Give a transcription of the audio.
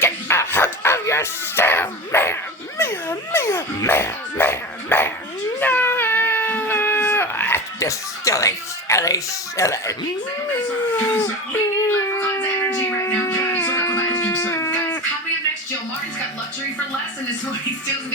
Get a hold of yourself, man. No! This silly. Guys, coming up next, Joe Martin's got luxury for less, and this is what he steals.